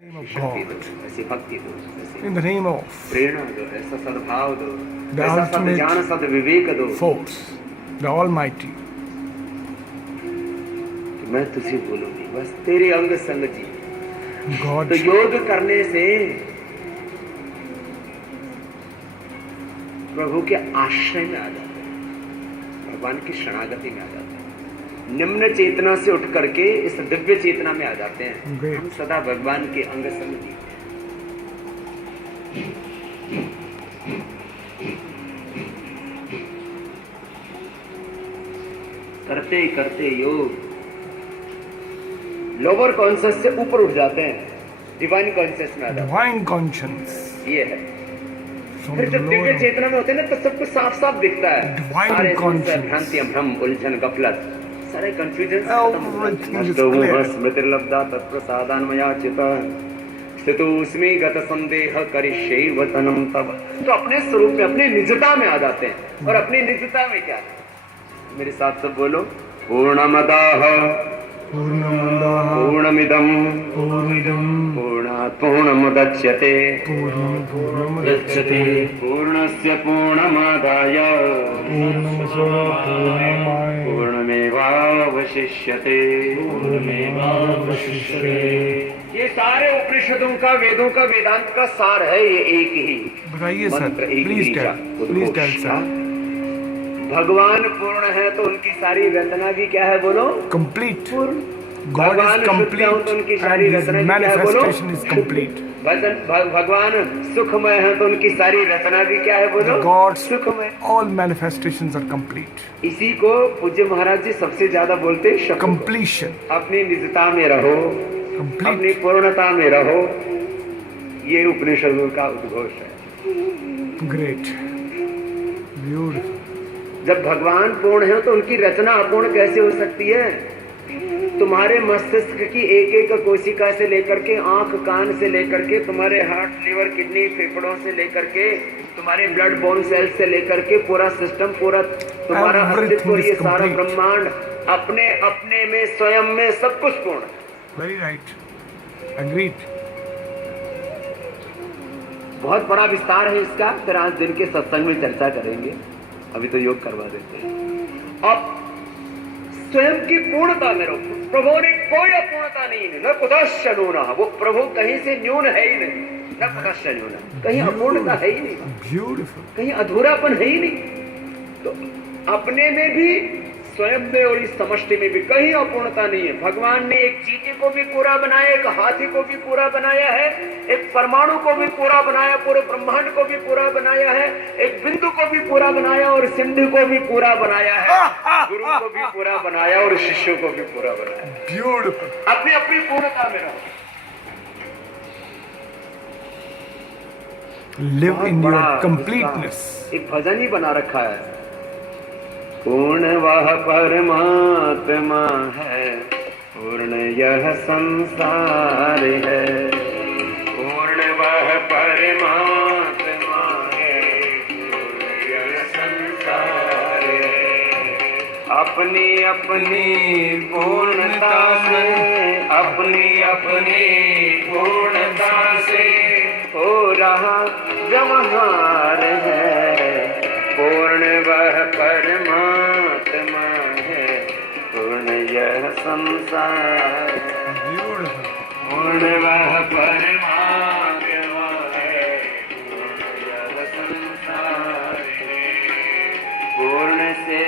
name of शक्ति दो, God, ऐसी भक्ति दो, ऐसी in the name of प्रेरणा दो, ऐसा सद्भाव दो, the ऐसा सद्ज्ञान ultimate सद्विवेक दो force, the Almighty, कि मैं तुझे बोलूंगी बस तेरे अंग संग जी। God, तो योग करने से प्रभु के आश्रय में आ जाते हैं, भगवान की शरणागति में आ जाते हैं, निम्न चेतना से उठ करके इस दिव्य चेतना में आ जाते हैं। Great. हम सदा भगवान के अंग संग जीते हैं। करते करते योग लोअर कॉन्शियस से ऊपर उठ जाते हैं, डिवाइन कॉन्शियस में आ जाते divine conscience, हैं। ये है। from फिर the जब दिव्य Lord, चेतना में होते हैं ना तो सब कुछ साफ साफ दिखता है। Divine सारे conscience. भ्रांति भ्रम उलझन गफलत सारे कंफ्यूजन Everything is clear. स्मृतिर्लब्धा तत्प्रसादान्मया चिता स्थितोऽस्मि गत संदेह करिष्ये वतनम तव। तो अपने स्वरूप में अपनी निजता में आ जाते हैं। और अपनी निजता में क्या है? मेरे साथ सब बोलो, पूर्णमदाः Purnamadaha, पूर्णमिदं Purnidam, पूर्णात् पूर्णमुदच्यते Purnamudachyate, पूर्णस्य पूर्णमादाय Purnamasa Purnamaya, पूर्णमेवावशिष्यते। Purnamevavashishyate. ये सारे उपनिषदों का वेदों का वेदांत का सार है। ये एक ही बताइए सर, मंत्र, एक प्लीज ऋचा, टेल सर। भगवान पूर्ण है तो उनकी सारी रचना भी क्या है बोलो? Complete. पूर्ण। God भगवान is शुद्ध है complete तो उनकी and सारी His रचना भी क्या है बोलो? manifestation is complete. भगवान सुखमय है तो उनकी सारी रचना भी क्या है बोलो? God's सुखमय। all manifestations are complete. इसी को पूज्य महाराज जी सबसे ज्यादा बोलते हैं शब्द को। Completion. अपनी निजता में रहो, अपनी Complete. पूर्णता में रहो, ये उपनिषदों का उद्घोष है। Great. Beautiful. जब भगवान पूर्ण है तो उनकी रचना अपूर्ण कैसे हो सकती है? तुम्हारे मस्तिष्क की एक एक कोशिका से लेकर के आंख कान से लेकर के तुम्हारे हार्ट लिवर किडनी फेफड़ों से लेकर के तुम्हारे ब्लड बोन सेल्स से लेकर के पूरा सिस्टम, पूरा तुम्हारा अस्तित्व, ये सारा ब्रह्मांड अपने अपने में स्वयं में सब कुछ पूर्ण है। Very right. Agreed. बहुत बड़ा विस्तार है इसका, फिर आज दिन के सत्संग में चर्चा करेंगे। अभी तो योग करवा देते हैं। अब स्वयं की पूर्णता में रहो। प्रभु ने कोई अपूर्णता नहीं है, न कुतश्च न्यूनः। वो प्रभु कहीं से न्यून है ही नहीं, न कुतश्च न्यूनः। कहीं अपूर्णता है ही नहीं, Beautiful. कहीं अधूरापन है ही नहीं। तो अपने में भी, स्वयं में और इस समष्टि में भी कहीं अपूर्णता नहीं है। भगवान ने एक चींटी को भी पूरा बनाया, एक हाथी को भी पूरा बनाया है, एक परमाणु को भी पूरा बनाया, पूरे ब्रह्मांड को भी पूरा बनाया है, एक बिंदु को भी पूरा बनाया और सिंधु को भी पूरा बनाया है, गुरु को भी पूरा बनाया और शिष्यों को भी पूरा बनाया। Beautiful. अपनी अपनी पूर्णता में रहो। Live in बहुत your बड़ा completeness. उसका एक भजन ही बना रखा है। पूर्ण वह परमात्मा है, पूर्ण यह संसार है। पूर्ण वह परमात्मा है, पूर्ण यह संसार है। अपनी अपनी पूर्णता से, अपनी अपनी पूर्णता से हो रहा व्यवहार है। पूर्ण वह परमात्मा है, पूर्ण यह संसार। Beautiful. पूर्ण वह परमात्मा है, पूर्ण यह संसार है। पूर्ण से